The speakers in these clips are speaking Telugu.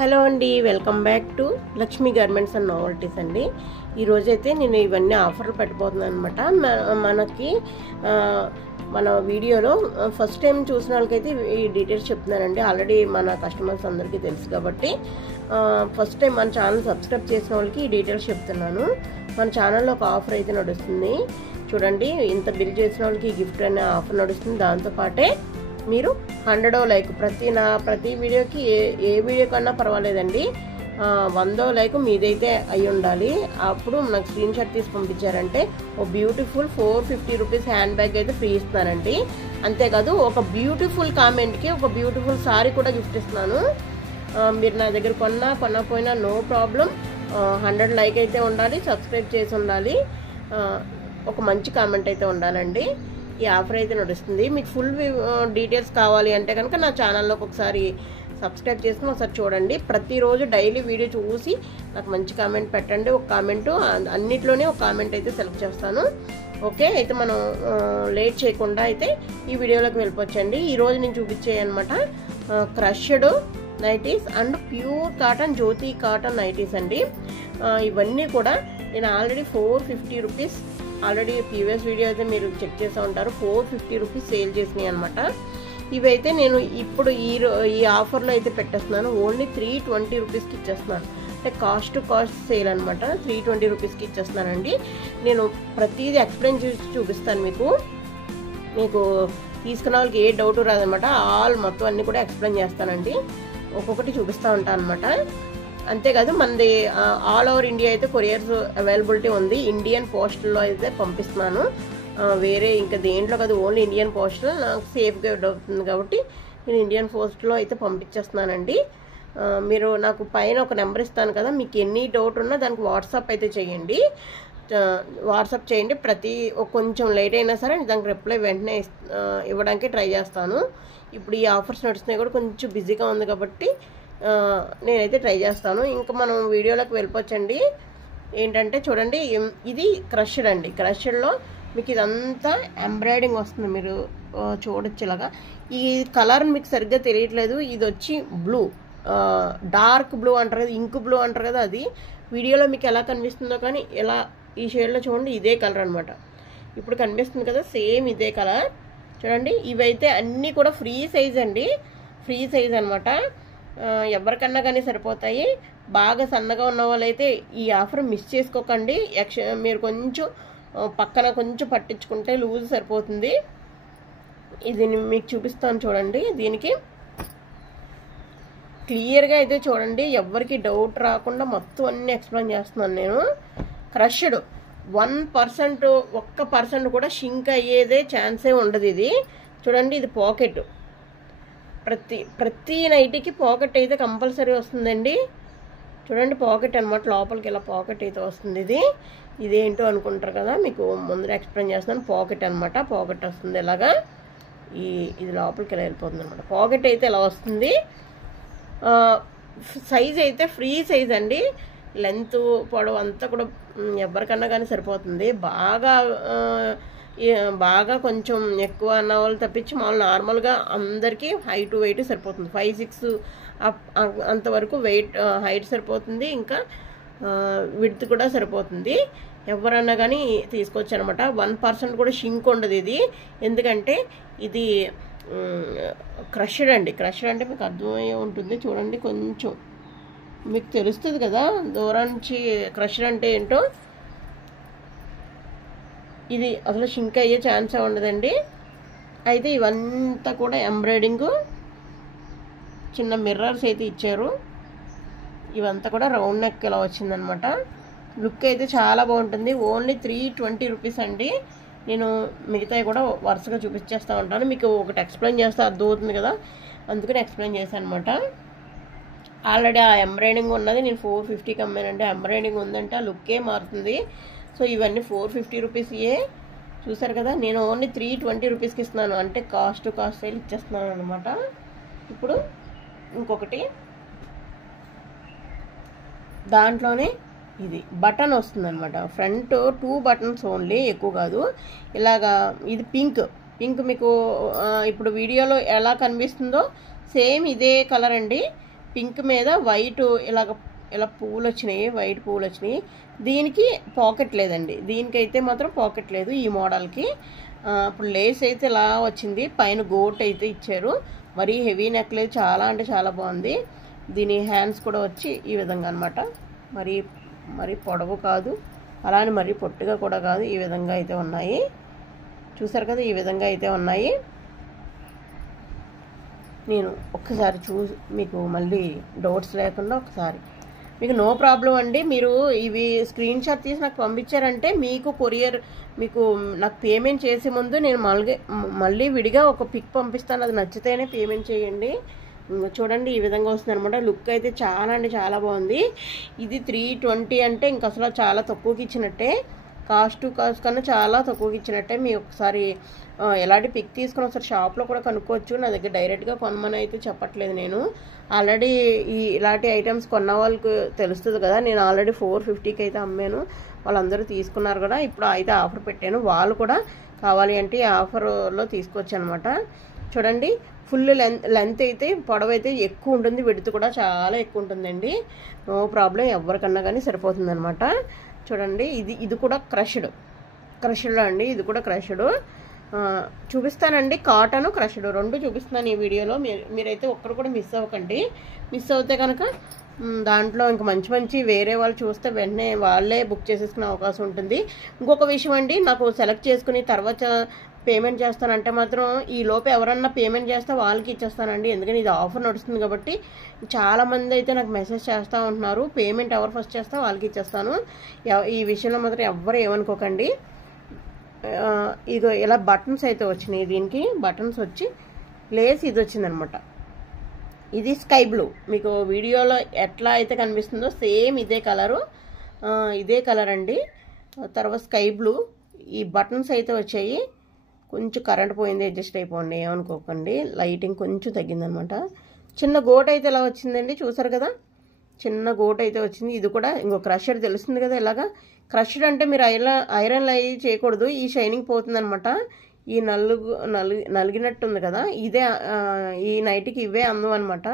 హలో అండి, welcome back to Lakshmi garments and నోవల్టీస్ అండి. ఈరోజైతే నేను ఇవన్నీ ఆఫర్లు పెట్టబోతున్నాను అనమాట. మనకి మన వీడియోలో ఫస్ట్ టైం చూసిన వాళ్ళకైతే ఈ డీటెయిల్స్ చెప్తున్నానండి. ఆల్రెడీ మన కస్టమర్స్ అందరికీ తెలుసు కాబట్టి ఫస్ట్ టైం మన ఛానల్ సబ్స్క్రైబ్ చేసిన వాళ్ళకి ఈ డీటెయిల్స్ చెప్తున్నాను. మన ఛానల్లో ఒక ఆఫర్ అయితే నడుస్తుంది చూడండి. ఇంత బిల్ చేసిన వాళ్ళకి గిఫ్ట్ అనే ఆఫర్ నడుస్తుంది. దాంతోపాటే మీరు 100 లైక్ ప్రతి వీడియోకి ఏ వీడియో కన్నా పర్వాలేదండి, 100 లైక్ మీదైతే అయి ఉండాలి. అప్పుడు నాకు స్క్రీన్ షాట్ తీసి పంపించారంటే ఓ బ్యూటిఫుల్ 450 రూపీస్ హ్యాండ్ బ్యాగ్ అయితే ఫ్రీ ఇస్తానండి. అంతేకాదు ఒక బ్యూటిఫుల్ కామెంట్కి ఒక బ్యూటిఫుల్ సారీ కూడా గిఫ్ట్ ఇస్తున్నాను. మీరు నా దగ్గర కొనకపోయినా నో ప్రాబ్లం. 100 లైక్ అయితే ఉండాలి, సబ్స్క్రైబ్ చేసి ఉండాలి, ఒక మంచి కామెంట్ అయితే ఉండాలండి. ఈ ఆఫర్ అయితే నడుస్తుంది. మీకు ఫుల్ డీటెయిల్స్ కావాలి అంటే కనుక నా ఛానల్లోకి ఒకసారి సబ్స్క్రైబ్ చేసుకుని ఒకసారి చూడండి. ప్రతిరోజు డైలీ వీడియో చూసి నాకు మంచి కామెంట్ పెట్టండి. ఒక కామెంటు అన్నిట్లోనే ఒక కామెంట్ అయితే సెలెక్ట్ చేస్తాను. ఓకే, అయితే మనం లేట్ చేయకుండా అయితే ఈ వీడియోలోకి వెళ్ళిపోవచ్చండి. ఈరోజు నేను చూపించేది అనమాట crushed nighties and pure cotton Jyothi cotton nighties అండి. ఇవన్నీ కూడా నేను already 450 rupees already previous video అయితే మీరు చెక్ చేస్తూ ఉంటారు. 450 రూపీస్ సేల్ చేసినాయి అనమాట. ఇవైతే నేను ఇప్పుడు ఈ ఆఫర్లో అయితే పెట్టేస్తున్నాను. ఓన్లీ 320 రూపీస్కి ఇచ్చేస్తున్నాను. అంటే కాస్ట్ సేల్ అనమాట. 320 రూపీస్కి ఇచ్చేస్తున్నానండి. నేను ప్రతిదీ ఎక్స్ప్లెయిన్ చేసి చూపిస్తాను మీకు తీసుకున్న వాళ్ళకి ఏ డౌట్ రాదనమాట. మొత్తం అన్నీ కూడా ఎక్స్ప్లెయిన్ చేస్తానండి. ఒక్కొక్కటి చూపిస్తూ ఉంటాను అనమాట. అంతేకాదు మనది ఆల్ ఓవర్ ఇండియా అయితే కొరియర్స్ అవైలబిలిటీ ఉంది. ఇండియన్ పోస్టల్లో అయితే పంపిస్తున్నాను. వేరే ఇంకా దేంట్లో కాదు, ఓన్లీ ఇండియన్ పోస్టల్ నాకు సేఫ్గా అవుతుంది కాబట్టి నేను ఇండియన్ పోస్ట్లో అయితే పంపించేస్తున్నానండి. మీరు నాకు పైన ఒక నెంబర్ ఇస్తాను కదా, మీకు ఎన్ని డౌట్ ఉన్నా దానికి వాట్సాప్ అయితే చేయండి. కొంచెం లేట్ అయినా సరే దానికి రిప్లై వెంటనే ఇవ్వడానికి ట్రై చేస్తాను. ఇప్పుడు ఈ ఆఫర్స్ నడుస్తున్నాయి కూడా కొంచెం బిజీగా ఉంది కాబట్టి నేనైతే ట్రై చేస్తాను. ఇంకా మనం వీడియోలోకి వెళ్ళిపోవచ్చండి. ఏంటంటే చూడండి, ఇది క్రష్డ్ అండి. క్రష్డ్లో మీకు ఇదంతా ఎంబ్రాయిడింగ్ వస్తుంది. మీరు చూడొచ్చు ఇలాగా. ఈ కలర్ మీకు సరిగ్గా తెలియట్లేదు. ఇది వచ్చి బ్లూ, డార్క్ బ్లూ అంటారు కదా, ఇంక్ బ్లూ అంటారు కదా, అది వీడియోలో మీకు ఎలా కనిపిస్తుందో కానీ ఇలా ఈ షేడ్లో చూడండి, ఇదే కలర్ అనమాట. ఇప్పుడు కనిపిస్తుంది కదా, సేమ్ ఇదే కలర్ చూడండి. ఇవైతే అన్నీ కూడా ఫ్రీ సైజ్ అండి. ఫ్రీ సైజ్ అనమాట. ఎవరికన్నా కానీ సరిపోతాయి. బాగా సన్నగా ఉన్న వాళ్ళైతే ఈ ఆఫర్ మిస్ చేసుకోకండి. మీరు కొంచెం పక్కన కొంచెం పట్టించుకుంటే లూజ్ సరిపోతుంది. ఇది మీకు చూపిస్తాను చూడండి. దీనికి క్లియర్గా అయితే చూడండి, ఎవరికి డౌట్ రాకుండా మొత్తం అన్నీ ఎక్స్ప్లెయిన్ చేస్తున్నాను నేను. క్రష్డ్ 1% కూడా షింక్ అయ్యేదే ఛాన్సే ఉండదు. ఇది చూడండి, ఇది పాకెట్. ప్రతి నైటీకి పాకెట్ అయితే కంపల్సరీ వస్తుందండి. చూడండి, పాకెట్ అనమాట. లోపలికి ఇలా పాకెట్ అయితే వస్తుంది. ఇదేంటో అనుకుంటారు కదా, మీకు ముందర ఎక్స్ప్లెయిన్ చేస్తున్నాను. పాకెట్ అనమాట. పాకెట్ వస్తుంది ఇలాగా. ఇది లోపలికి ఇలా వెళ్ళిపోతుంది అనమాట. పాకెట్ అయితే ఇలా వస్తుంది. సైజ్ అయితే ఫ్రీ సైజ్ అండి. లెంత్ పొడవు అంతా కూడా ఎవరికన్నా కానీ సరిపోతుంది. బాగా కొంచెం ఎక్కువ అన్న వాళ్ళు తప్పించి మామూలు నార్మల్గా అందరికీ హైట్ వెయిట్ సరిపోతుంది. 5'6" అంతవరకు హైట్ సరిపోతుంది. ఇంకా విడ్త్ కూడా సరిపోతుంది. ఎవరన్నా కానీ తీసుకోవచ్చు అనమాట. 1% కూడా షింక్ ఉండదు ఇది. ఎందుకంటే ఇది క్రష్డ్ అండి. క్రష్డ్ అంటే మీకు అర్థమయ్యే ఉంటుంది. చూడండి, కొంచెం మీకు తెలుస్తుంది కదా దూరం నుంచి క్రష్డ్ అంటే ఏంటో. ఇది అసలు షింక్ అయ్యే ఛాన్సే ఉండదండి. అయితే ఇవంతా కూడా ఎంబ్రాయిడింగ్, చిన్న మిర్రర్స్ అయితే ఇచ్చారు. ఇవంతా కూడా రౌండ్ నెక్ ఇలా వచ్చిందనమాట. లుక్ అయితే చాలా బాగుంటుంది. ఓన్లీ 320 రూపీస్ అండి. నేను మిగతాయి కూడా వరుసగా చూపించేస్తూ ఉంటాను. మీకు ఒకటి ఎక్స్ప్లెయిన్ చేస్తే అర్థమవుతుంది కదా, అందుకని ఎక్స్ప్లెయిన్ చేశాను అనమాట. ఆల్రెడీ ఆ ఎంబ్రాయిడింగ్ ఉన్నది నేను 450కి అమ్మానండి. ఎంబ్రాయిడింగ్ ఉందంటే ఆ లుక్కే మారుతుంది. సో ఇవన్నీ 450 రూపీస్యే చూసారు కదా. నేను ఓన్లీ 320 రూపీస్కి ఇస్తున్నాను. అంటే కాస్ట్ సేల్ ఇచ్చేస్తున్నాను అనమాట. ఇప్పుడు ఇంకొకటి, దాంట్లోనే ఇది బటన్ వస్తుంది అనమాట. ఫ్రంట్ 2 బటన్స్ ఓన్లీ, ఎక్కువ కాదు. ఇలాగా ఇది పింక్ మీకు ఇప్పుడు వీడియోలో ఎలా కనిపిస్తుందో సేమ్ ఇదే కలర్ అండి. పింక్ మీద వైట్ ఇలా పువ్వులు వచ్చినాయి, వైట్ పువ్వులు వచ్చినాయి. దీనికి పాకెట్ లేదండి, దీనికైతే మాత్రం పాకెట్ లేదు ఈ మోడల్కి. ఇప్పుడు లేస్ అయితే ఇలా వచ్చింది, పైన గోట్ అయితే ఇచ్చారు. మరీ హెవీ నెక్ లేదు, చాలా అంటే చాలా బాగుంది. దీని హ్యాండ్స్ కూడా వచ్చి ఈ విధంగా అనమాట. మరి పొడవు కాదు, అలానే మరి పొట్టిగా కూడా కాదు, ఈ విధంగా అయితే ఉన్నాయి. చూసారు కదా, ఈ విధంగా అయితే ఉన్నాయి. నేను ఒక్కసారి చూసి మీకు మళ్ళీ డౌట్స్ లేకుండా ఒకసారి మీకు నో ప్రాబ్లం అండి. మీరు ఇవి స్క్రీన్ షాట్ తీసి నాకు పంపించారంటే మీకు కొరియర్ మీకు నాకు పేమెంట్ చేసే ముందు నేను మళ్ళీ విడిగా ఒక పిక్ పంపిస్తాను. అది నచ్చితేనే పేమెంట్ చేయండి. చూడండి ఈ విధంగా వస్తుంది అనమాట. లుక్ అయితే చాలా అంటే చాలా బాగుంది. ఇది 320 అంటే ఇంక అసలు చాలా తక్కువకి ఇచ్చినట్టే, కాస్ట్ కన్నా చాలా తక్కువకి ఇచ్చినట్టే. మీ ఒకసారి ఎలాంటి పిక్ తీసుకుని ఒకసారి షాప్లో కూడా కనుక్కోవచ్చు. నా దగ్గర డైరెక్ట్గా కొనమని అయితే చెప్పట్లేదు. నేను ఆల్రెడీ ఇలాంటి ఐటమ్స్ కొన్న వాళ్ళకి తెలుస్తుంది కదా. నేను ఆల్రెడీ 450కి అయితే అమ్మాను, వాళ్ళందరూ తీసుకున్నారు కూడా. ఇప్పుడు అయితే ఆఫర్ పెట్టాను, వాళ్ళు కూడా కావాలి అంటే ఈ ఆఫర్లో తీసుకొచ్చాను అనమాట. చూడండి ఫుల్ లెంత్ అయితే పొడవు అయితే ఎక్కువ ఉంటుంది, విడ్త్ కూడా చాలా ఎక్కువ ఉంటుందండి. నో ప్రాబ్లం, ఎవరికన్నా కానీ సరిపోతుంది అనమాట. చూడండి ఇది కూడా క్రష్డ్ అండి, ఇది కూడా క్రష్డ్. చూపిస్తానండి, కాటన్ క్రష్డ్ రెండు చూపిస్తున్నాను ఈ వీడియోలో. మీరైతే ఒక్కరు కూడా మిస్ అవ్వకండి. మిస్ అవుతే కనుక దాంట్లో ఇంకా మంచి వేరే వాళ్ళు చూస్తే వెంటనే వాళ్ళే బుక్ చేసేసుకునే అవకాశం ఉంటుంది. ఇంకొక విషయం అండి, నాకు సెలెక్ట్ చేసుకుని తర్వాత పేమెంట్ చేస్తానంటే మాత్రం ఈ లోపు ఎవరన్నా పేమెంట్ చేస్తే వాళ్ళకి ఇచ్చేస్తానండి. ఎందుకంటే ఇది ఆఫర్ నడుస్తుంది కాబట్టి చాలామంది అయితే నాకు మెసేజ్ చేస్తూ ఉంటున్నారు, పేమెంట్ ఎవరు ఫస్ట్ చేస్తే వాళ్ళకి ఇచ్చేస్తాను. ఈ విషయంలో మాత్రం ఎవ్వరు ఏమనుకోకండి. ఇదో ఇలా బటన్స్ అయితే వచ్చినాయి, దీనికి బటన్స్ వచ్చి లేస్ ఇది వచ్చిందనమాట. ఇది స్కై బ్లూ, మీకు వీడియోలో ఎట్లా అయితే కనిపిస్తుందో సేమ్ ఇదే కలర్ అండి. తర్వాత స్కై బ్లూ, ఈ బటన్స్ అయితే వచ్చాయి. కొంచెం కరెంట్ పోయింది, అడ్జస్ట్ అయిపోండి, ఏమనుకోకండి. లైటింగ్ కొంచెం తగ్గిందనమాట. చిన్న గోట్ అయితే ఇలా వచ్చిందండి, చూసారు కదా, చిన్న గోట్ అయితే వచ్చింది. ఇది కూడా ఇంకో క్రషర్ తెలుస్తుంది కదా. ఇలాగా క్రషర్ అంటే మీరు ఐరన్ అయి చేయకూడదు, ఈ షైనింగ్ పోతుంది అనమాట. ఈ నలిగినట్టు ఉంది కదా, ఇదే ఈ నైట్కి ఇవే అందం అనమాట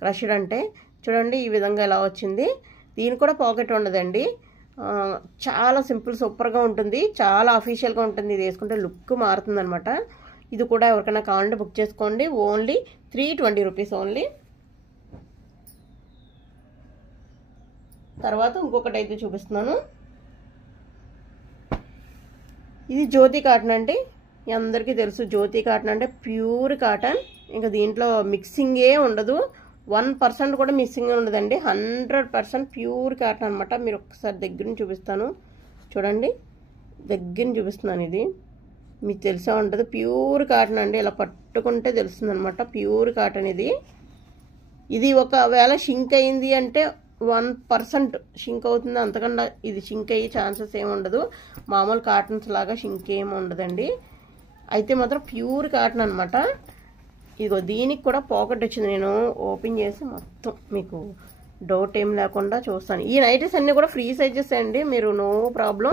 క్రషర్ అంటే. చూడండి ఈ విధంగా ఎలా వచ్చింది. దీని కూడా పాకెట్ ఉండదండి, చాలా సింపుల్ సూపర్గా ఉంటుంది, చాలా అఫీషియల్గా ఉంటుంది. ఇది వేసుకుంటే లుక్ మారుతుంది అనమాట. ఇది కూడా ఎవరికైనా కావాలంటే బుక్ చేసుకోండి. Only 320 rupees only. తర్వాత ఇంకొకటి అయితే చూపిస్తున్నాను. ఇది జ్యోతి కాటన్ అండి, అందరికీ తెలుసు జ్యోతి కాటన్ అంటే ప్యూర్ కాటన్. ఇంకా దీంట్లో మిక్సింగే ఉండదు, 1% కూడా మిక్సింగ్ ఉండదండి. 100% ప్యూర్ కాటన్ అనమాట. మీరు ఒకసారి దగ్గర నుంచి చూపిస్తాను, చూడండి దగ్గర నుంచి చూపిస్తున్నాను. ఇది మీకు తెలిసే ఉంటుంది, ప్యూర్ కాటన్ అండి. ఇలా పట్టుకుంటే తెలుస్తుంది అనమాట, ప్యూర్ కాటన్ ఇది ఒకవేళ షింక్ అయింది అంటే 1% షింక్ అవుతుంది, అంతకన్నా ఇది షింక్ అయ్యే ఛాన్సెస్ ఏమి ఉండదు. మామూలు కాటన్స్ లాగా షింక్ ఏమి ఉండదండి. అయితే మాత్రం ప్యూర్ కాటన్ అనమాట. ఇదిగో దీనికి కూడా పాకెట్ వచ్చింది, నేను ఓపెన్ చేసి మొత్తం మీకు డౌట్ ఏం లేకుండా చూస్తాను. ఈ నైటీస్ అన్నీ కూడా ఫ్రీ సైజెస్ అండి, మీరు నో ప్రాబ్లం.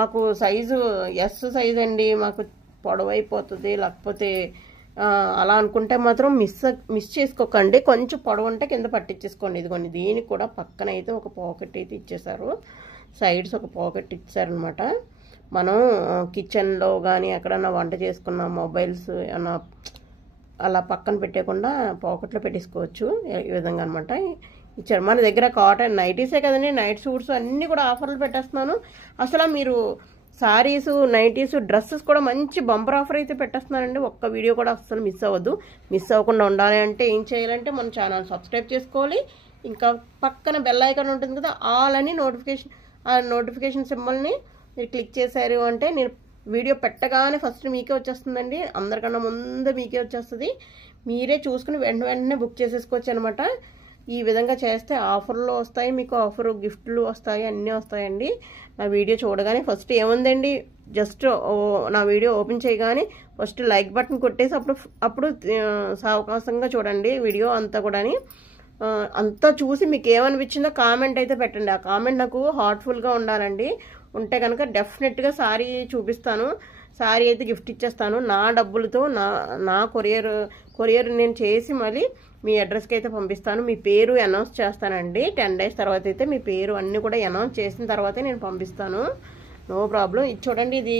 మాకు సైజు ఎస్ సైజ్ అండి, మాకు పొడవైపోతుంది, లేకపోతే అలా అనుకుంటే మాత్రం మిస్ చేసుకోకండి. కొంచెం పొడవు ఉంటే కింద పట్టించేసుకోండి. ఇదిగోండి దీనికి కూడా పక్కన అయితే ఒక పాకెట్ అయితే ఇచ్చేసారు, సైడ్స్ ఒక పాకెట్ ఇచ్చారనమాట. మనం కిచెన్లో కానీ ఎక్కడన్నా వంట చేసుకున్న మొబైల్స్ ఏమన్నా అలా పక్కన పెట్టేయకుండా పాకెట్లో పెట్టేసుకోవచ్చు, ఈ విధంగా అనమాట ఇచ్చారు. మన దగ్గర కాటన్ నైటీసే కదండి, నైట్ సూట్స్ అన్నీ కూడా ఆఫర్లు పెట్టేస్తున్నాను. అసలు మీరు సారీస్, నైటీస్, డ్రెస్సెస్ కూడా మంచి బంపర్ ఆఫర్ అయితే పెట్టేస్తున్నానండి. ఒక్క వీడియో కూడా అస్సలు మిస్ అవ్వద్దు. మిస్ అవ్వకుండా ఉండాలి అంటే ఏం చేయాలంటే మన ఛానల్ సబ్స్క్రైబ్ చేసుకోవాలి. ఇంకా పక్కన బెల్ ఐకాన్ ఉంటుంది కదా, ఆల్ అని నోటిఫికేషన్ సింబల్ని మీరు క్లిక్ చేశారు అంటే నేను వీడియో పెట్టగానే ఫస్ట్ మీకే వచ్చేస్తుందండి, అందరికన్నా ముందు మీకే వచ్చేస్తుంది. మీరే చూసుకుని వెంటనే బుక్ చేసేసుకోవచ్చు అనమాట. ఈ విధంగా చేస్తే ఆఫర్లు వస్తాయి, మీకు ఆఫర్ గిఫ్ట్లు వస్తాయి, అన్నీ వస్తాయండి. నా వీడియో చూడగానే ఫస్ట్ ఏముందండి, జస్ట్ నా వీడియో ఓపెన్ చేయగానే ఫస్ట్ లైక్ బటన్ కొట్టేసి అప్పుడు సావకాశంగా చూడండి వీడియో అంతా కూడా. అంతా చూసి మీకు ఏమనిపించిందో కామెంట్ అయితే పెట్టండి. ఆ కామెంట్ నాకు హార్ట్ఫుల్గా ఉండాలండి, ఉంటే కనుక డెఫినెట్గా సారీ చూపిస్తాను. శారీ అయితే గిఫ్ట్ ఇచ్చేస్తాను. నా డబ్బులతో నా కొరియర్ నేను చేసి మళ్ళీ మీ అడ్రస్కి అయితే పంపిస్తాను. మీ పేరు అనౌన్స్ చేస్తానండి. 10 days తర్వాత అయితే మీ పేరు అన్నీ కూడా అనౌన్స్ చేసిన తర్వాతే నేను పంపిస్తాను. No problem. ఇది చూడండి, ఇది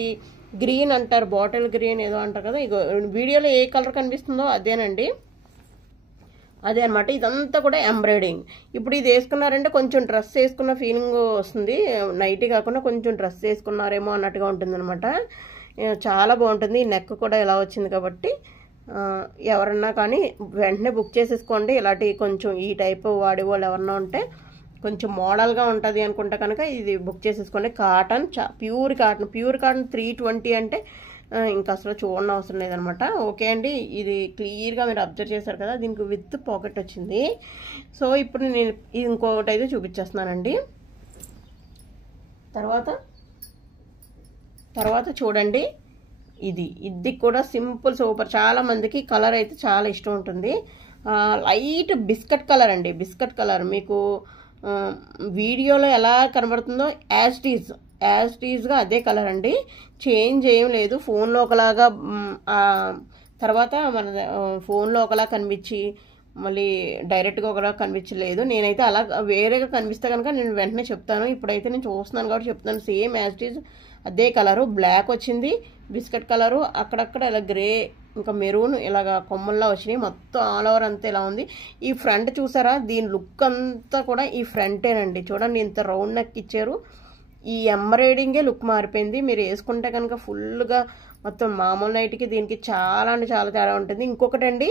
గ్రీన్ అంటారు, బాటిల్ గ్రీన్ ఏదో అంటారు కదా. ఇగో వీడియోలో ఏ కలర్ కనిపిస్తుందో అదేనండి, అదే అనమాట. ఇదంతా కూడా ఎంబ్రాయిడింగ్. ఇప్పుడు ఇది వేసుకున్నారంటే కొంచెం డ్రెస్ వేసుకున్న ఫీలింగ్ వస్తుంది. నైటీ కాకుండా కొంచెం డ్రెస్ వేసుకున్నారేమో అన్నట్టుగా ఉంటుంది అనమాట. చాలా బాగుంటుంది. ఈ నెక్ కూడా ఇలా వచ్చింది కాబట్టి ఎవరన్నా కానీ వెంటనే బుక్ చేసేసుకోండి. ఇలాంటి కొంచెం ఈ టైప్ వాడేవాళ్ళు ఎవరన్నా ఉంటే కొంచెం మోడల్గా ఉంటుంది అనుకుంటే కనుక ఇది బుక్ చేసేసుకోండి. కాటన్, ప్యూర్ కాటన్ 320 అంటే ఇంకా అసలు చూడడం అవసరం లేదనమాట. ఓకే అండి, ఇది క్లియర్గా మీరు అబ్జర్వ్ చేశారు కదా. దీనికి విత్ పాకెట్ వచ్చింది. సో ఇప్పుడు నేను ఇంకొకటి అయితే చూపించేస్తున్నానండి. తర్వాత చూడండి, ఇది కూడా సింపుల్ సూపర్. చాలా మందికి కలర్ అయితే చాలా ఇష్టం ఉంటుంది. లైట్ బిస్కెట్ కలర్ అండి. బిస్కెట్ కలర్ మీకు వీడియోలో ఎలా కనబడుతుందో యాజ్ టీజ్గా అదే కలర్ అండి. చేంజ్ ఏం లేదు. ఫోన్లో ఒకలాగా తర్వాత మన ఫోన్లో ఒకలా కనిపించి మళ్ళీ డైరెక్ట్గా ఒకలా కనిపించలేదు. నేనైతే అలా వేరేగా కనిపిస్తే కనుక నేను వెంటనే చెప్తాను. ఇప్పుడైతే నేను చూస్తున్నాను కాబట్టి చెప్తాను. సేమ్ యాజ్ టీజ్ అదే కలరు. బ్లాక్ వచ్చింది, బిస్కెట్ కలరు, అక్కడక్కడ ఇలా గ్రే, ఇంకా మెరూన్ ఇలాగ కొమ్మల్లా వచ్చినాయి. మొత్తం ఆల్ ఓవర్ అంతా ఇలా ఉంది. ఈ ఫ్రంట్ చూసారా, దీని లుక్ అంతా కూడా ఈ ఫ్రంటేనండి. చూడండి ఇంత రౌండ్ నెక్ ఇచ్చారు. ఈ ఎంబ్రాయిడింగే లుక్ మారిపోయింది. మీరు వేసుకుంటే కనుక ఫుల్గా మొత్తం మామూలు నైట్కి దీనికి చాలా అంటే చాలా తేడా ఉంటుంది. ఇంకొకటి అండి,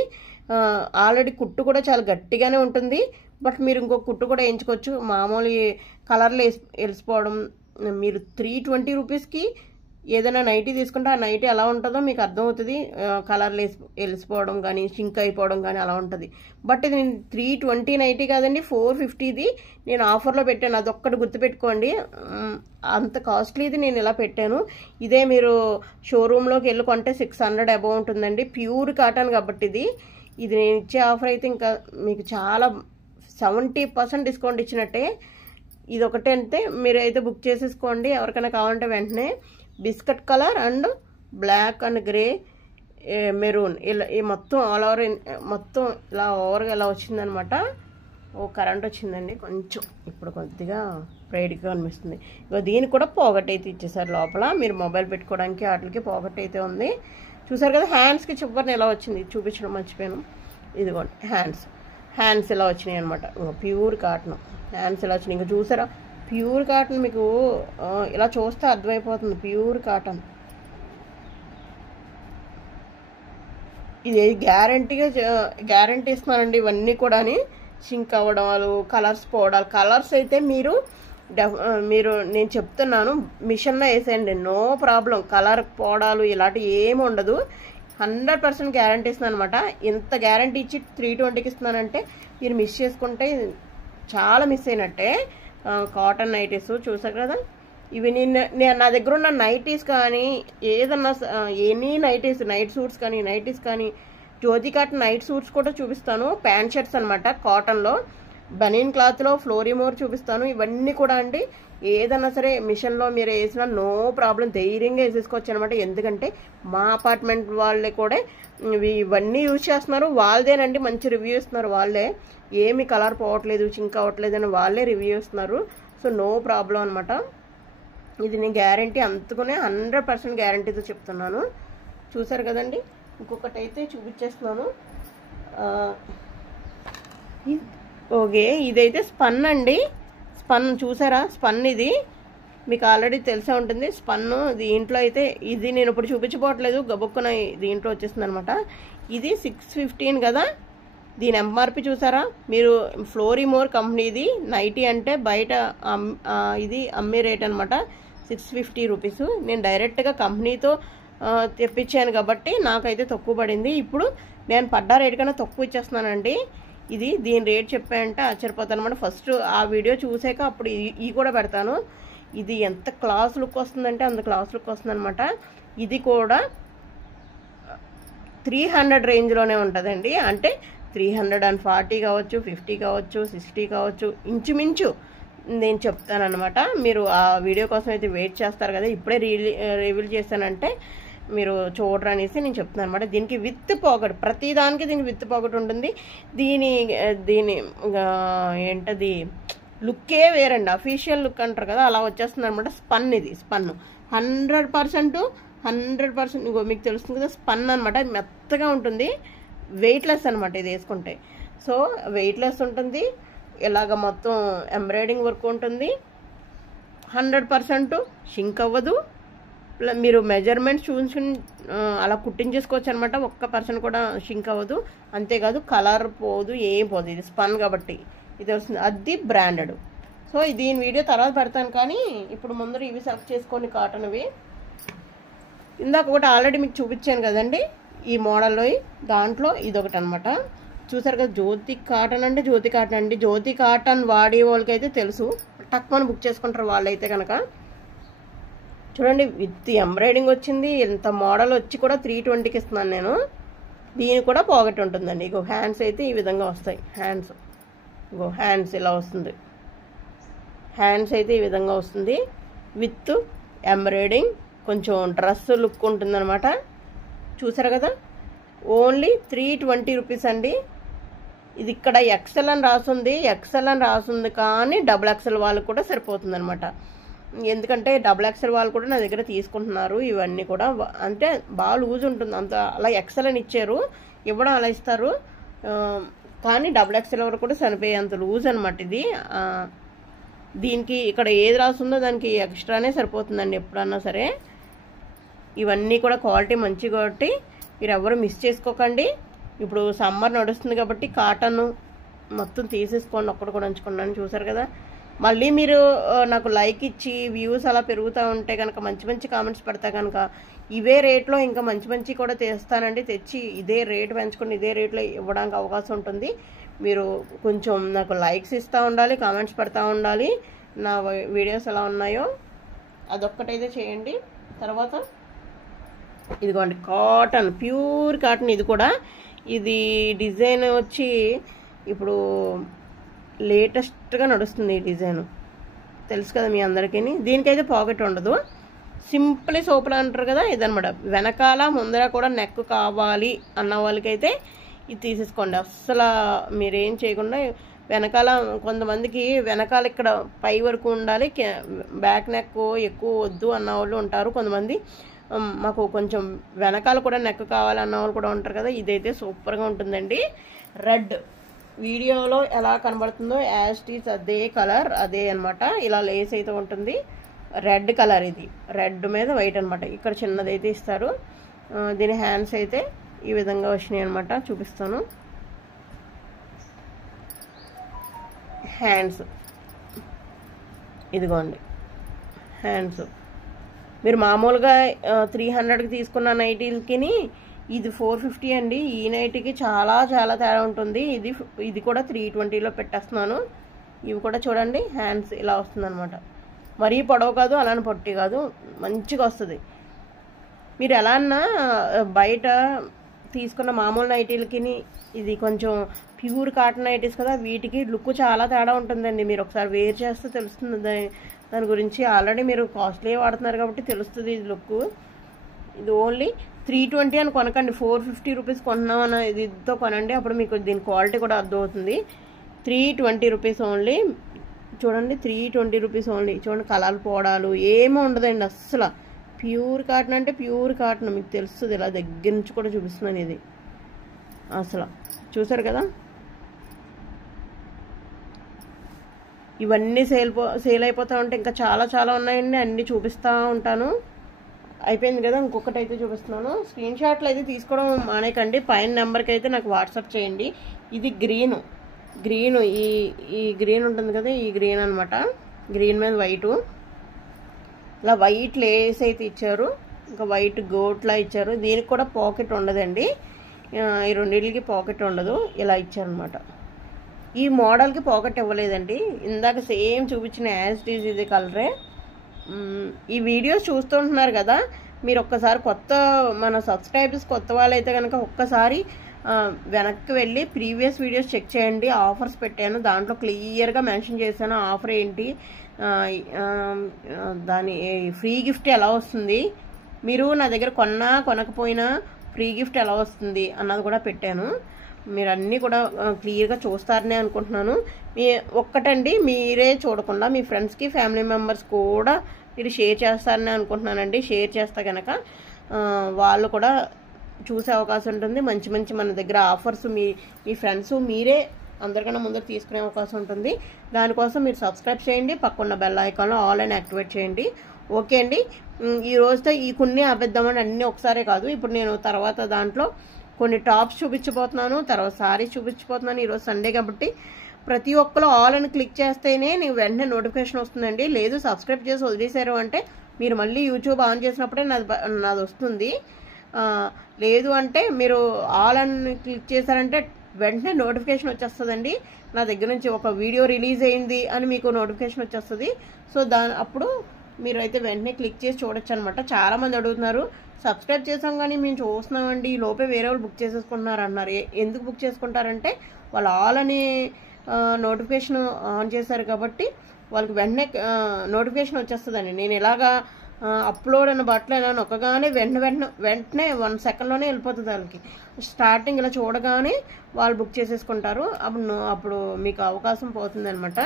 ఆల్రెడీ కుట్టు కూడా చాలా గట్టిగానే ఉంటుంది. బట్ మీరు ఇంకొక కుట్టు కూడా వేయించుకోవచ్చు. మామూలు కలర్లు వెలిసిపోవడం, మీరు 320 రూపీస్కి ఏదైనా నైటీ తీసుకుంటే ఆ నైటీ ఎలా ఉంటుందో మీకు అర్థమవుతుంది. కలర్లు వెలిసిపోవడం కానీ షింక్ అయిపోవడం కానీ అలా ఉంటుంది. బట్ ఇది నేను 320 నైటీ కాదండి, 450ది నేను ఆఫర్లో పెట్టాను. అదొక్కటి గుర్తుపెట్టుకోండి. అంత కాస్ట్లీది నేను ఇలా పెట్టాను. ఇదే మీరు షోరూంలోకి వెళ్ళి కొంటే 600 అబౌవ్ ఉంటుందండి. ప్యూర్ కాటన్ కాబట్టి ఇది నేను ఇచ్చే ఆఫర్ అయితే ఇంకా మీకు చాలా 70% డిస్కౌంట్ ఇచ్చినట్టే. ఇది ఒకటే అంతే. మీరైతే బుక్ చేసేసుకోండి. ఎవరికైనా కావాలంటే వెంటనే. Biscuit colour and black and grey maroon ఇలా ఈ మొత్తం ఆల్ ఓవర్ మొత్తం ఇలా ఓవర్గా ఇలా వచ్చిందనమాట. కరెంట్ వచ్చిందండి కొంచెం. ఇప్పుడు కొద్దిగా బ్రైట్గా అనిపిస్తుంది. ఇక దీనికి కూడా పాకెట్ అయితే ఇచ్చేసారు లోపల. మీరు మొబైల్ పెట్టుకోవడానికి వాటికి పాకెట్ అయితే ఉంది. చూసారు కదా. హ్యాండ్స్కి చివరిని ఎలా వచ్చింది చూపించడం మర్చిపోయాను. ఇదిగోండి హ్యాండ్స్ ఇలా వచ్చినాయి అనమాట. ప్యూర్ కాటన్ హ్యాండ్స్ ఇలా వచ్చినాయి. ఇంకా చూసారా, ప్యూర్ కాటన్ మీకు ఇలా చూస్తే అర్థమైపోతుంది. ప్యూర్ కాటన్ ఇది గ్యారంటీ ఇస్తున్నానండి. ఇవన్నీ కూడా షింక్ అవ్వడాలు, కలర్స్ పోవడాలు. కలర్స్ అయితే మీరు నేను చెప్తున్నాను, మిషన్లో వేసేయండి, నో ప్రాబ్లం. కలర్ పోవడాలు ఇలాంటివి ఏమి ఉండదు. 100% గ్యారంటీ ఇస్తున్నాను అనమాట. ఇంత గ్యారంటీ ఇచ్చి 320కి ఇస్తున్నానంటే మీరు మిస్ చేసుకుంటే చాలా మిస్ అయినట్టే. కాటన్ నైటీస్ చూసారు కదా. ఇవి నా దగ్గర ఉన్న నైటీస్ కానీ ఏదన్నా ఎనీ నైటీస్, నైట్ సూట్స్ కానీ నైటీస్ కానీ జ్యోతి కాటన్ నైట్ సూట్స్ కూడా చూపిస్తాను. ప్యాంట్ షర్ట్స్ అనమాట కాటన్లో. బనీన్ క్లాత్లో ఫ్లోరిమోర్ చూపిస్తాను. ఇవన్నీ కూడా అండి ఏదన్నా సరే మిషన్లో మీరు వేసినా నో ప్రాబ్లం, ధైర్యంగా వేసేసుకోవచ్చు అనమాట. ఎందుకంటే మా అపార్ట్మెంట్ వాళ్ళే కూడా ఇవన్నీ యూజ్ చేస్తున్నారు. వాళ్ళదేనండి మంచి రివ్యూ ఇస్తున్నారు. వాళ్ళే ఏమి కలర్ పోవట్లేదు, చింక్ అవ్వట్లేదు అని వాళ్ళే రివ్యూ ఇస్తున్నారు. సో నో ప్రాబ్లం అనమాట. ఇది నేను గ్యారంటీ అందుకునే 100% గ్యారంటీతో చెప్తున్నాను. చూసారు కదండి. ఇంకొకటి అయితే చూపించేస్తున్నాను. ఓకే, ఇదైతే స్పన్ అండి. స్పన్ చూసారా, స్పన్ ఇది మీకు ఆల్రెడీ తెలిసే ఉంటుంది. స్పన్ దీంట్లో అయితే ఇది నేను ఇప్పుడు చూపించబోట్లేదు, గబుక్కున దీంట్లో వచ్చేస్తుంది అనమాట. ఇది 615 కదా. దీని ఎంఆర్పి చూసారా మీరు. ఫ్లోరిమోర్ కంపెనీది నైటీ అంటే బయట ఇది అమ్మే రేట్ అనమాట 650 రూపీస్. నేను డైరెక్ట్గా కంపెనీతో తెప్పించాను కాబట్టి నాకైతే తక్కువ పడింది. ఇప్పుడు నేను పడ్డ రేట్ కన్నా తక్కువ ఇచ్చేస్తున్నానండి. దీని రేట్ చెప్పానంటే ఆశ్చర్యపోతాను అనమాట. ఫస్ట్ ఆ వీడియో చూసాక అప్పుడు ఈ కూడా పెడతాను. ఇది ఎంత క్లాస్ లుక్ వస్తుందంటే అంత క్లాస్ లుక్ వస్తుంది అనమాట. ఇది కూడా 300 రేంజ్లోనే ఉంటుందండి. అంటే 340 కావచ్చు, 50 కావచ్చు, 60 కావచ్చు, ఇంచుమించు నేను చెప్తానమాట. మీరు ఆ వీడియో కోసం అయితే వెయిట్ చేస్తారు కదా. ఇప్పుడే రివీల్ చేశానంటే మీరు చూడరు అనేసి నేను చెప్తున్నాను అనమాట. దీనికి విత్ పాకెట్, ప్రతిదానికి దీనికి విత్ పాకెట్ ఉంటుంది. దీని ఏంటది లుక్కే వేరండి, అఫీషియల్ లుక్ అంటారు కదా, అలా వచ్చేస్తుంది అనమాట. స్పన్, ఇది స్పన్ 100% ఇంకో మీకు తెలుస్తుంది కదా స్పన్ అనమాట. మెత్తగా ఉంటుంది, వెయిట్లెస్ అనమాట ఇది వేసుకుంటే. సో వెయిట్లెస్ ఉంటుంది, ఇలాగ మొత్తం ఎంబ్రాయిడింగ్ వర్క్ ఉంటుంది, 100% షింక్ అవ్వదు. మీరు మెజర్మెంట్స్ చూసుకుని అలా కుట్టించేసుకోవచ్చు అనమాట. ఒక్క పర్సెంట్ కూడా షింక్ అవ్వదు. అంతేకాదు కలర్ పోదు, ఏం పోదు. ఇది స్పన్ కాబట్టి ఇది వస్తుంది, అది బ్రాండెడ్. సో దీని వీడియో తర్వాత పెడతాను, కానీ ఇప్పుడు ముందర ఇవి సెలెక్ట్ చేసుకోండి కాటన్ ఇవి. ఇందాక ఒకటి ఆల్రెడీ మీకు చూపించాను కదండి ఈ మోడల్లో, దాంట్లో ఇదొకటి అనమాట. చూసారు కదా, జ్యోతి కాటన్ అంటే జ్యోతి కాటన్ అండి. జ్యోతి కాటన్ వాడే వాళ్ళకైతే తెలుసు, టక్మని బుక్ చేసుకుంటారు వాళ్ళైతే కనుక. చూడండి విత్ ఎంబ్రాయిడింగ్ వచ్చింది, ఇంత మోడల్ వచ్చి కూడా 320కి ఇస్తున్నాను నేను. దీనికి కూడా పాకెట్ ఉంటుందండి. ఇగో హ్యాండ్స్ అయితే ఈ విధంగా వస్తాయి. హ్యాండ్స్ ఇలా వస్తుంది, హ్యాండ్స్ అయితే ఈ విధంగా వస్తుంది విత్ ఎంబ్రాయిడింగ్. కొంచెం డ్రెస్ లుక్ ఉంటుందన్నమాట. చూసారు కదా, ఓన్లీ 320 రూపీస్ అండి. ఇది ఇక్కడ ఎక్సెల్ అని రాసుంది, కానీ డబుల్ ఎక్సెల్ వాళ్ళకి కూడా సరిపోతుంది అనమాట. ఎందుకంటే డబుల్ ఎక్సెల్ వాళ్ళు కూడా నా దగ్గర తీసుకుంటున్నారు. ఇవన్నీ కూడా అంటే బాగా లూజ్ ఉంటుంది, అంత అలా ఎక్సెల్ అని ఇచ్చారు, ఇవ్వడం అలా ఇస్తారు, కానీ డబుల్ ఎక్సెల్ వరకు కూడా సరిపోయేంత లూజ్ అనమాట ఇది. దీనికి ఇక్కడ ఏది రాస్తుందో దానికి ఎక్స్ట్రానే సరిపోతుందండి ఎప్పుడన్నా సరే. ఇవన్నీ కూడా క్వాలిటీ మంచి కాబట్టి మీరు ఎవరు మిస్ చేసుకోకండి. ఇప్పుడు సమ్మర్ నడుస్తుంది కాబట్టి కాటన్ మొత్తం తీసేసుకోండి, ఒక్కటి కూడా ఉంచుకున్నాను. చూసారు కదా, మళ్ళీ మీరు నాకు లైక్ ఇచ్చి వ్యూస్ అలా పెరుగుతూ ఉంటే కనుక, మంచి మంచి కామెంట్స్ పెడతా కనుక ఇవే రేట్లో ఇంకా మంచి మంచి కూడా తెస్తానండి. తెచ్చి ఇదే రేట్ పెంచుకొని ఇదే రేట్లో ఇవ్వడానికి అవకాశం ఉంటుంది. మీరు కొంచెం నాకు లైక్స్ ఇస్తూ ఉండాలి, కామెంట్స్ పెడతా ఉండాలి, నా వీడియోస్ ఎలా ఉన్నాయో అదొక్కటైతే చేయండి. తర్వాత ఇదిగోండి కాటన్, ప్యూర్ కాటన్. ఇది కూడా ఇది డిజైన్ వచ్చి ఇప్పుడు లేటెస్ట్గా నడుస్తుంది ఈ డిజైన్, తెలుసు కదా మీ అందరికీ. దీనికైతే పాకెట్ ఉండదు, సింపుల్ సోపులు అంటారు కదా ఇదనమాట. వెనకాల ముందర కూడా నెక్ కావాలి అన్న వాళ్ళకైతే ఇది తీసేసుకోండి. అస్సలు మీరేం చేయకుండా వెనకాల, కొంతమందికి వెనకాల ఇక్కడ పై వరకు ఉండాలి, బ్యాక్ నెక్ ఎక్కువ వద్దు అన్న వాళ్ళు ఉంటారు. కొంతమంది మాకు కొంచెం వెనకాల కూడా నెక్ కావాలి అన్న వాళ్ళు కూడా ఉంటారు కదా. ఇదైతే సూపర్గా ఉంటుందండి. రెడ్ వీడియోలో ఎలా కనబడుతుందో యాజ్ టీస్ అదే కలర్, అదే అనమాట. ఇలా లేస్ అయితే ఉంటుంది, రెడ్ కలర్. ఇది రెడ్ మీద వైట్ అనమాట. ఇక్కడ చిన్నదైతే ఇస్తారు. దీని హ్యాండ్స్ అయితే ఈ విధంగా వచ్చినాయి అనమాట, చూపిస్తాను. హ్యాండ్స్ ఇదిగోండి, హ్యాండ్స్. మీరు మామూలుగా 300కి తీసుకున్న నైటీలకి ఇది 450 అండి. ఈ నైటీకి చాలా చాలా తేడా ఉంటుంది. ఇది కూడా 320లో పెట్టేస్తున్నాను. ఇవి కూడా చూడండి, హ్యాండ్స్ ఇలా వస్తుంది అనమాట. మరీ పొడవు కాదు, అలానే పొట్టి కాదు, మంచిగా వస్తుంది. మీరు ఎలా అన్నా బయట తీసుకున్న మామూలు నైటీలకి ఇది కొంచెం ప్యూర్ కాటన్ నైటీస్ కదా, వీటికి లుక్ చాలా తేడా ఉంటుందండి. మీరు ఒకసారి వేర్ చేస్తే తెలుస్తుంది దాని గురించి. ఆల్రెడీ మీరు కాస్ట్లీ వాడుతున్నారు కాబట్టి తెలుస్తుంది ఇది లుక్. ఇది ఓన్లీ 320 అని కొనకండి, 450 రూపీస్ కొంటున్నాం అన్న ఇదితో కొనండి, అప్పుడు మీకు దీని క్వాలిటీ కూడా అర్థమవుతుంది. 320 రూపీస్ ఓన్లీ. చూడండి, 320 రూపీస్ ఓన్లీ. చూడండి, కలర్ పోవడాలు ఏమీ ఉండదండి అస్సలు. ప్యూర్ కాటన్ అంటే ప్యూర్ కాటన్, మీకు తెలుస్తుంది. ఇలా దగ్గర నుంచి కూడా చూపిస్తున్నాను. ఇది అసలు చూసారు కదా, ఇవన్నీ సేల్ అయిపోతూ ఉంటే ఇంకా చాలా చాలా ఉన్నాయండి, అన్నీ చూపిస్తూ ఉంటాను. అయిపోయింది కదా, ఇంకొకటి అయితే చూపిస్తున్నాను. స్క్రీన్ షాట్లు అయితే తీసుకోవడం మానేకండి, పైన నెంబర్కి అయితే నాకు వాట్సాప్ చేయండి. ఇది గ్రీన్ ఈ గ్రీన్ ఉంటుంది కదా, ఈ గ్రీన్ అనమాట. గ్రీన్ మీద వైటు, ఇలా వైట్ లేస్ అయితే ఇచ్చారు, ఇంకా వైట్ గోట్లా ఇచ్చారు. దీనికి కూడా పాకెట్ ఉండదండి, ఈ రెండింటికి పాకెట్ ఉండదు, ఇలా ఇచ్చారనమాట. ఈ మోడల్కి పాకెట్ ఇవ్వలేదండి. ఇందాక సేమ్ చూపించిన యాజ్ టీజ్ ఇది కలరే. ఈ వీడియోస్ చూస్తుంటున్నారు కదా, మీరు ఒక్కసారి మన సబ్స్క్రైబర్స్ కొత్త వాళ్ళైతే కనుక ఒక్కసారి వెనక్కి వెళ్ళి ప్రీవియస్ వీడియోస్ చెక్ చేయండి. ఆఫర్స్ పెట్టాను, దాంట్లో క్లియర్గా మెన్షన్ చేశాను ఆఫర్ ఏంటి, దాని ఫ్రీ గిఫ్ట్ ఎలా వస్తుంది, మీరు నా దగ్గర కొన్నా కొనకపోయినా ఫ్రీ గిఫ్ట్ ఎలా వస్తుంది అన్నది కూడా పెట్టాను. మీరు అన్నీ కూడా క్లియర్గా చూస్తారనే అనుకుంటున్నాను. ఒక్కటండి, మీరే చూడకుండా మీ ఫ్రెండ్స్కి ఫ్యామిలీ మెంబర్స్ కూడా మీరు షేర్ చేస్తారని అనుకుంటున్నానండి. షేర్ చేస్తే కనుక వాళ్ళు కూడా చూసే అవకాశం ఉంటుంది. మంచి మంచి మన దగ్గర ఆఫర్స్ మీ ఫ్రెండ్స్ మీరే అందరికన్నా ముందుకు తీసుకునే అవకాశం ఉంటుంది. దానికోసం మీరు సబ్స్క్రైబ్ చేయండి, పక్కన్న బెల్ ఐకాన్లో ఆల్ అని యాక్టివేట్ చేయండి. ఓకే అండి, ఈ రోజుతో ఈ కొన్ని ఆపేద్దామని అన్నీ ఒకసారే కాదు. ఇప్పుడు నేను తర్వాత దాంట్లో కొన్ని టాప్స్ చూపించబోతున్నాను, తర్వాత సారీస్ చూపించబోతున్నాను. ఈరోజు సండే కాబట్టి ప్రతి ఒక్కరు ఆల్ అని క్లిక్ చేస్తేనే నీకు వెంటనే నోటిఫికేషన్ వస్తుందండి. లేదు సబ్స్క్రైబ్ చేసి వదిలేశారు అంటే మీరు మళ్ళీ యూట్యూబ్ ఆన్ చేసినప్పుడే నాది వస్తుంది. లేదు అంటే మీరు ఆల్ అని క్లిక్ చేశారంటే వెంటనే నోటిఫికేషన్ వచ్చేస్తుందండి. నా దగ్గర నుంచి ఒక వీడియో రిలీజ్ అయింది అని మీకు నోటిఫికేషన్ వచ్చేస్తుంది. సో అప్పుడు మీరు అయితే వెంటనే క్లిక్ చేసి చూడొచ్చు అనమాట. చాలామంది అడుగుతున్నారు, సబ్స్క్రైబ్ చేసాం కానీ మేము చూస్తున్నామండి, ఈ లోపే వేరే వాళ్ళు బుక్ చేసేసుకుంటున్నారు అన్నారు. ఎందుకు బుక్ చేసుకుంటారంటే వాళ్ళు ఆల్ అని నోటిఫికేషన్ ఆన్ చేశారు కాబట్టి వాళ్ళకి వెంటనే నోటిఫికేషన్ వచ్చేస్తుందండి. నేను ఇలాగా అప్లోడ్ అన్న బట్టలు ఎలా నొక్కగానే వెంటనే 1 సెకండ్లోనే వెళ్ళిపోతుంది వాళ్ళకి. స్టార్టింగ్ ఇలా చూడగానే వాళ్ళు బుక్ చేసేసుకుంటారు. అప్పుడు మీకు అవకాశం పోతుంది అనమాట.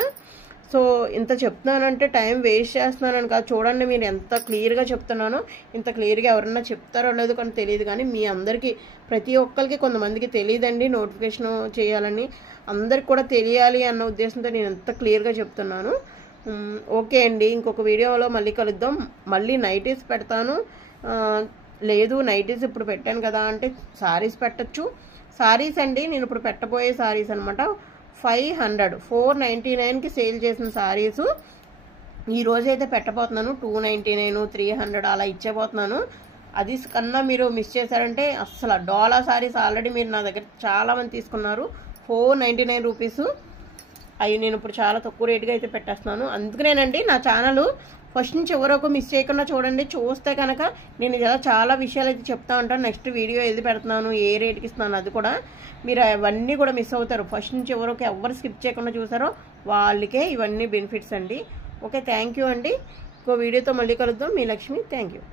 సో ఇంత చెప్తున్నానంటే టైం వేస్ట్ చేస్తున్నానని కాదు, చూడండి మీరు ఎంత క్లియర్గా చెప్తున్నానో. ఇంత క్లియర్గా ఎవరన్నా చెప్తారో లేదో కానీ తెలియదు, కానీ మీ అందరికీ ప్రతి ఒక్కరికి కొంతమందికి తెలియదండి నోటిఫికేషన్ చేయాలని. అందరికి కూడా తెలియాలి అన్న ఉద్దేశంతో నేను ఎంత క్లియర్గా చెప్తున్నాను. ఓకే అండి, ఇంకొక వీడియోలో మళ్ళీ కలుద్దాం. మళ్ళీ నైటీస్ పెడతాను. లేదు నైటీస్ ఇప్పుడు పెట్టాను కదా అంటే సారీస్ పెట్టచ్చు. సారీస్ అండి నేను ఇప్పుడు పెట్టబోయే సారీస్ అనమాట. 499కి సేల్ చేసిన సారీస్ ఈరోజైతే పెట్టబోతున్నాను. 299, 300 అలా ఇచ్చేపోతున్నాను. అది కన్నా మీరు మిస్ చేశారంటే అస్సలు డోలా సారీస్ ఆల్రెడీ మీరు నా దగ్గర చాలామంది తీసుకున్నారు. 499 రూపీస్. అవి నేను ఇప్పుడు చాలా తక్కువ రేటుగా అయితే పెట్టేస్తున్నాను. అందుకనేనండి నా ఛానల్ ఫస్ట్ నుంచి ఎవరొక మిస్ చేయకుండా చూడండి. చూస్తే కనుక నేను ఇలా చాలా విషయాలు అయితే చెప్తా ఉంటాను. నెక్స్ట్ వీడియో ఏది పెడుతున్నాను, ఏ రేట్కి ఇస్తున్నాను అది కూడా మీరు అవన్నీ కూడా మిస్ అవుతారు. ఫస్ట్ నుంచి ఎవరు స్కిప్ చేయకుండా చూసారో వాళ్ళకే ఇవన్నీ బెనిఫిట్స్ అండి. ఓకే, థ్యాంక్ యూ అండి. ఇంకో వీడియోతో మళ్ళీ కలుద్దాం. మీ లక్ష్మి, థ్యాంక్ యూ.